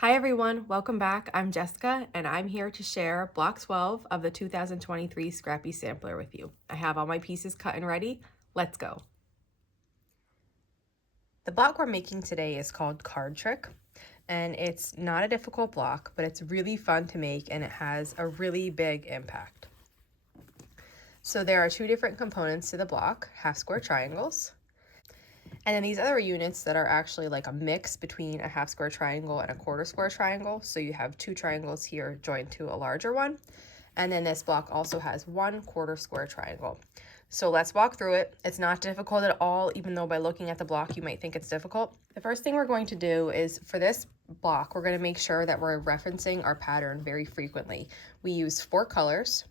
Hi everyone, welcome back. I'm Jessica and I'm here to share block 12 of the 2023 Scrappy Sampler with you. I have all my pieces cut and ready. Let's go. The block we're making today is called Card Trick, and it's not a difficult block, but it's really fun to make and it has a really big impact. So there are two different components to the block, half square triangles. And then these other units that are actually like a mix between a half square triangle and a quarter square triangle. So you have two triangles here joined to a larger one. And then this block also has one quarter square triangle. So let's walk through it. It's not difficult at all, even though by looking at the block, you might think it's difficult. The first thing we're going to do is for this block, we're going to make sure that we're referencing our pattern very frequently. We use 4 colors.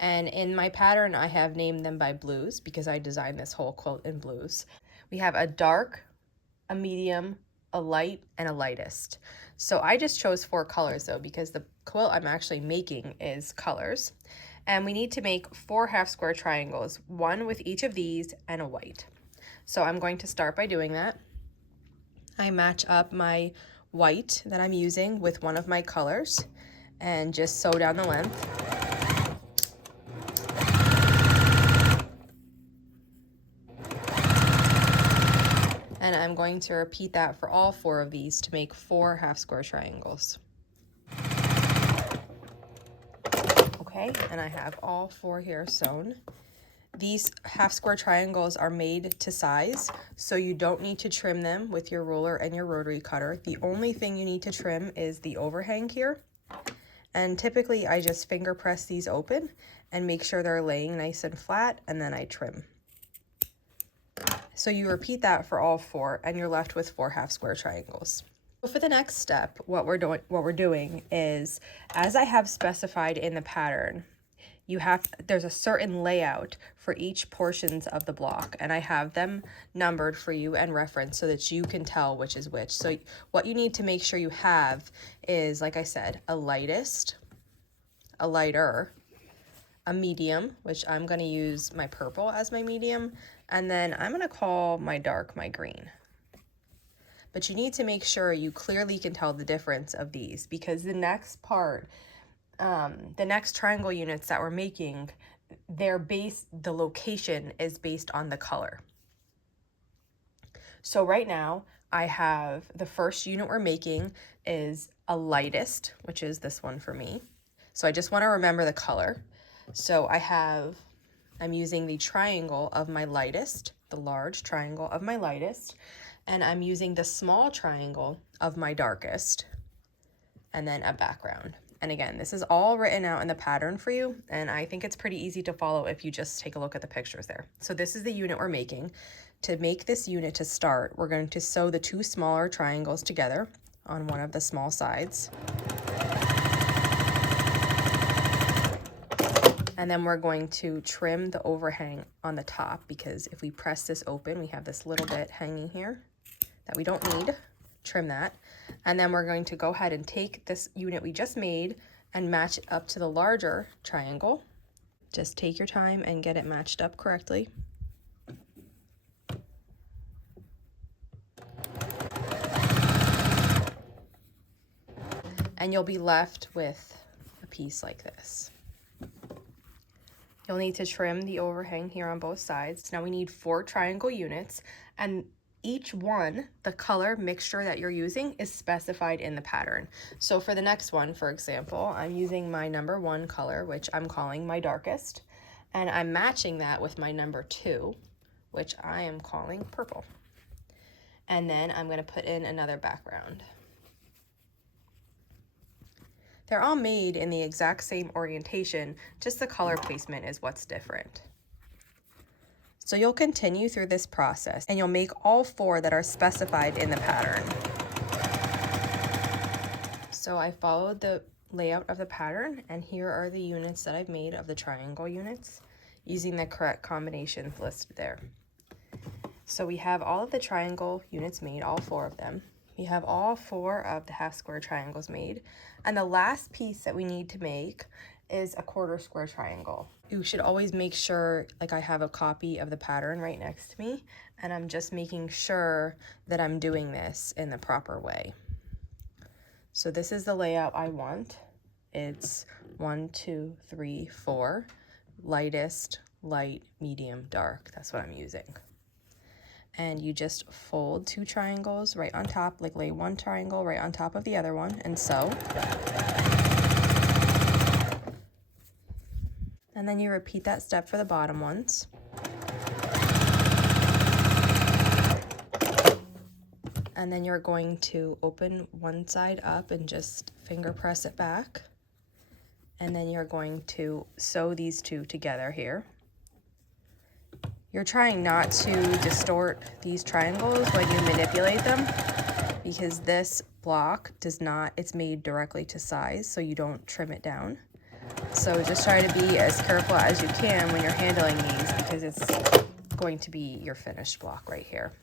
And in my pattern, I have named them by blues because I designed this whole quilt in blues. We have a dark, a medium, a light, and a lightest. So I just chose 4 colors though because the quilt I'm actually making is colors. And we need to make 4 half square triangles, one with each of these and a white. So I'm going to start by doing that. I match up my white that I'm using with one of my colors and just sew down the length. And I'm going to repeat that for all 4 of these to make 4 half square triangles. Okay, and I have all 4 here sewn. These half square triangles are made to size, so you don't need to trim them with your ruler and your rotary cutter. The only thing you need to trim is the overhang here. And typically I just finger press these open and make sure they're laying nice and flat, and then I trim. So you repeat that for all 4 and you're left with 4 half square triangles. So for the next step, what we're doing is, as I have specified in the pattern, there's a certain layout for each portions of the block, and I have them numbered for you and referenced so that you can tell which is which. So what you need to make sure you have is, like I said, a lightest, a lighter, a medium, which I'm going to use my purple as my medium, and then I'm going to call my dark my green. But you need to make sure you clearly can tell the difference of these, because the next part, the next triangle units that we're making, the location is based on the color. So right now I have the first unit we're making is a lightest, which is this one for me. So I just want to remember the color. So I'm using the triangle of my lightest, the large triangle of my lightest, and I'm using the small triangle of my darkest, and then a background. And again, this is all written out in the pattern for you, and I think it's pretty easy to follow if you just take a look at the pictures there. So this is the unit we're making. To make this unit to start, we're going to sew the 2 smaller triangles together on one of the small sides. And then we're going to trim the overhang on the top, because if we press this open, we have this little bit hanging here that we don't need. Trim that. And then we're going to go ahead and take this unit we just made and match it up to the larger triangle. Just take your time and get it matched up correctly. And you'll be left with a piece like this. You'll need to trim the overhang here on both sides. Now we need 4 triangle units, and each one, the color mixture that you're using is specified in the pattern. So for the next one, for example, I'm using my number 1 color, which I'm calling my darkest, and I'm matching that with my number 2, which I am calling purple. And then I'm going to put in another background. They're all made in the exact same orientation, just the color placement is what's different. So you'll continue through this process and you'll make all 4 that are specified in the pattern. So I followed the layout of the pattern, and here are the units that I've made of the triangle units using the correct combinations listed there. So we have all of the triangle units made, all 4 of them. We have all 4 of the half square triangles made, and the last piece that we need to make is a quarter square triangle. You should always make sure, like I have a copy of the pattern right next to me, and I'm just making sure that I'm doing this in the proper way. So this is the layout I want. It's 1, 2, 3, 4, lightest, light, medium, dark. That's what I'm using. And you just fold 2 triangles right on top, like lay 1 triangle right on top of the other one and sew. And then you repeat that step for the bottom ones. And then you're going to open one side up and just finger press it back. And then you're going to sew these 2 together here. You're trying not to distort these triangles when you manipulate them, because this block does not, it's made directly to size, so you don't trim it down. So just try to be as careful as you can when you're handling these, because it's going to be your finished block right here.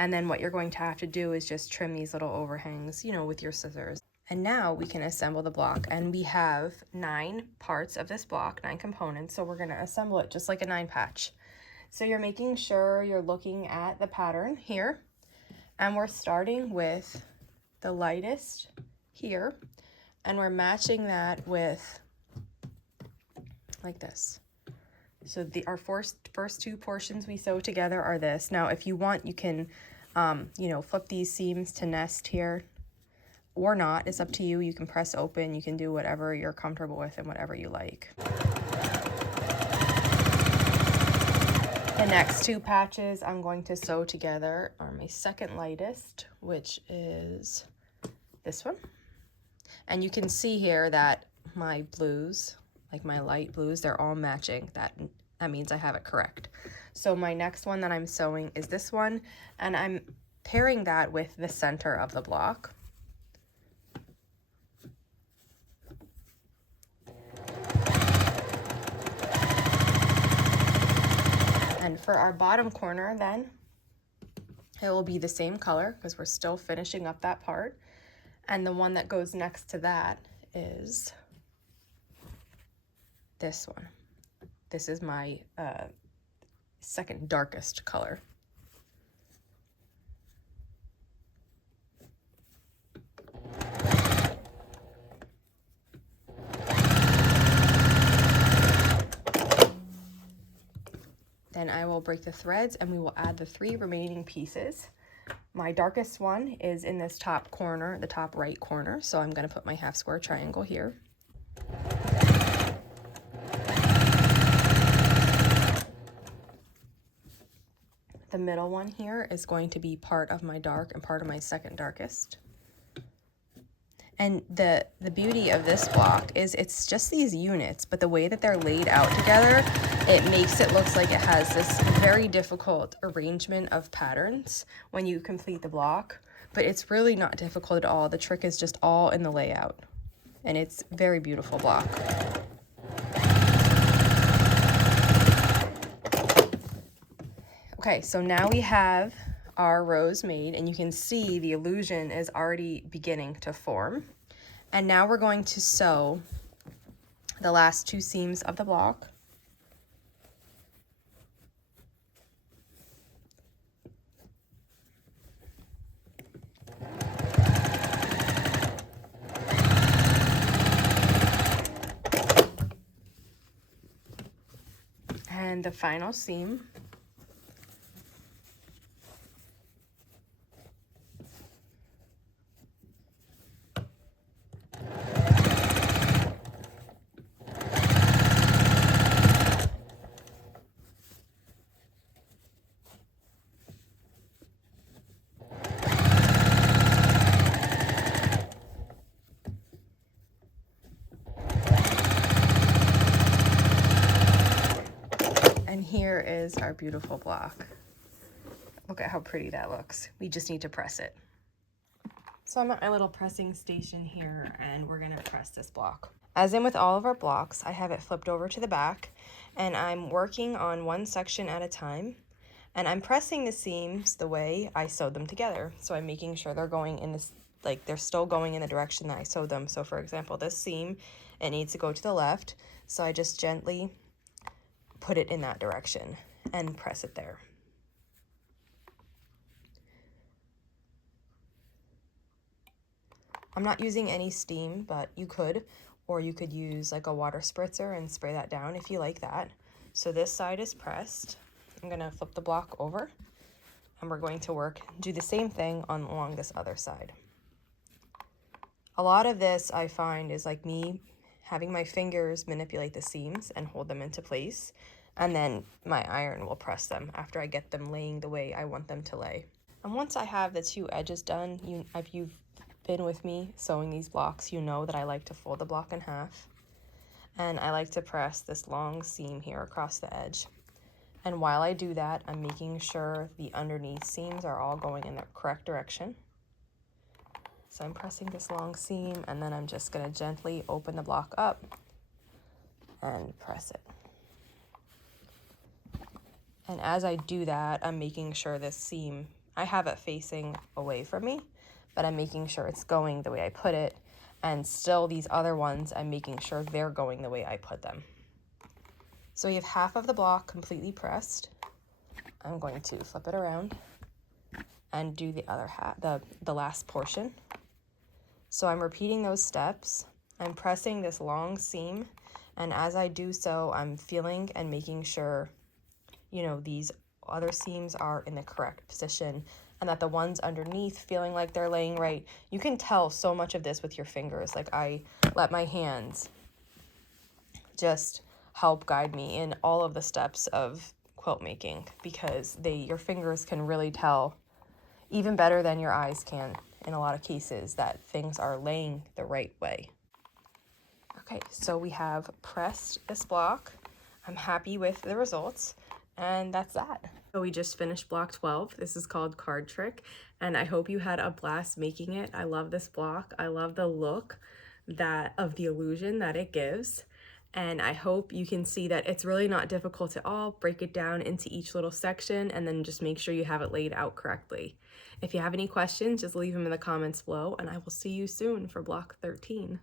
And then what you're going to have to do is just trim these little overhangs, you know, with your scissors. And now we can assemble the block, and we have 9 parts of this block, 9 components, so we're going to assemble it just like a 9 patch. So you're making sure you're looking at the pattern here, and we're starting with the lightest here, and we're matching that with like this. So our first 2 portions we sew together are this. Now, if you want, you can, you know, flip these seams to nest here or not. It's up to you. You can press open. You can do whatever you're comfortable with and whatever you like. The next 2 patches I'm going to sew together are my second lightest, which is this one. And you can see here that my blues, like my light blues, they're all matching. That means I have it correct. So my next one that I'm sewing is this one, and I'm pairing that with the center of the block. And for our bottom corner then, it will be the same color because we're still finishing up that part. And the one that goes next to that is this one. This is my second darkest color. Then I will break the threads and we will add the 3 remaining pieces. My darkest one is in this top corner, the top right corner, so I'm going to put my half square triangle here. The middle one here is going to be part of my dark and part of my second darkest. And the beauty of this block is it's just these units, but the way that they're laid out together, it makes it look like it has this very difficult arrangement of patterns when you complete the block, but it's really not difficult at all. The trick is just all in the layout, and it's a very beautiful block. Okay, so now we have our rows made, and you can see the illusion is already beginning to form. And now we're going to sew the last 2 seams of the block. And the final seam. And here is our beautiful block. Look at how pretty that looks. We just need to press it. So I'm at my little pressing station here, and we're gonna press this block. As in with all of our blocks, I have it flipped over to the back, and I'm working on one section at a time, and I'm pressing the seams the way I sewed them together. So I'm making sure they're going in this, like they're still going in the direction that I sewed them. So for example, this seam, it needs to go to the left, so I just gently put it in that direction and press it there. I'm not using any steam, but you could, or you could use like a water spritzer and spray that down if you like that. So this side is pressed. I'm gonna flip the block over and we're going to do the same thing along this other side. A lot of this I find is like me having my fingers manipulate the seams and hold them into place, and then my iron will press them after I get them laying the way I want them to lay. And once I have the two edges done, if you've been with me sewing these blocks, you know that I like to fold the block in half, and I like to press this long seam here across the edge. And while I do that, I'm making sure the underneath seams are all going in the correct direction. So I'm pressing this long seam, and then I'm just going to gently open the block up and press it. And as I do that, I'm making sure this seam, I have it facing away from me, but I'm making sure it's going the way I put it. And still these other ones, I'm making sure they're going the way I put them. So we have half of the block completely pressed. I'm going to flip it around and do the other half, the last portion. So I'm repeating those steps. I'm pressing this long seam, and as I do so, I'm feeling and making sure, you know, these other seams are in the correct position and that the ones underneath feeling like they're laying right. You can tell so much of this with your fingers. Like I let my hands just help guide me in all of the steps of quilt making, because your fingers can really tell, even better than your eyes can in a lot of cases, that things are laying the right way. Okay, so we have pressed this block. I'm happy with the results, and that's that. So we just finished block 12. This is called Card Trick, and I hope you had a blast making it. I love this block. I love the look of the illusion that it gives. And I hope you can see that it's really not difficult at all. Break it down into each little section and then just make sure you have it laid out correctly. If you have any questions, just leave them in the comments below, and I will see you soon for block 13.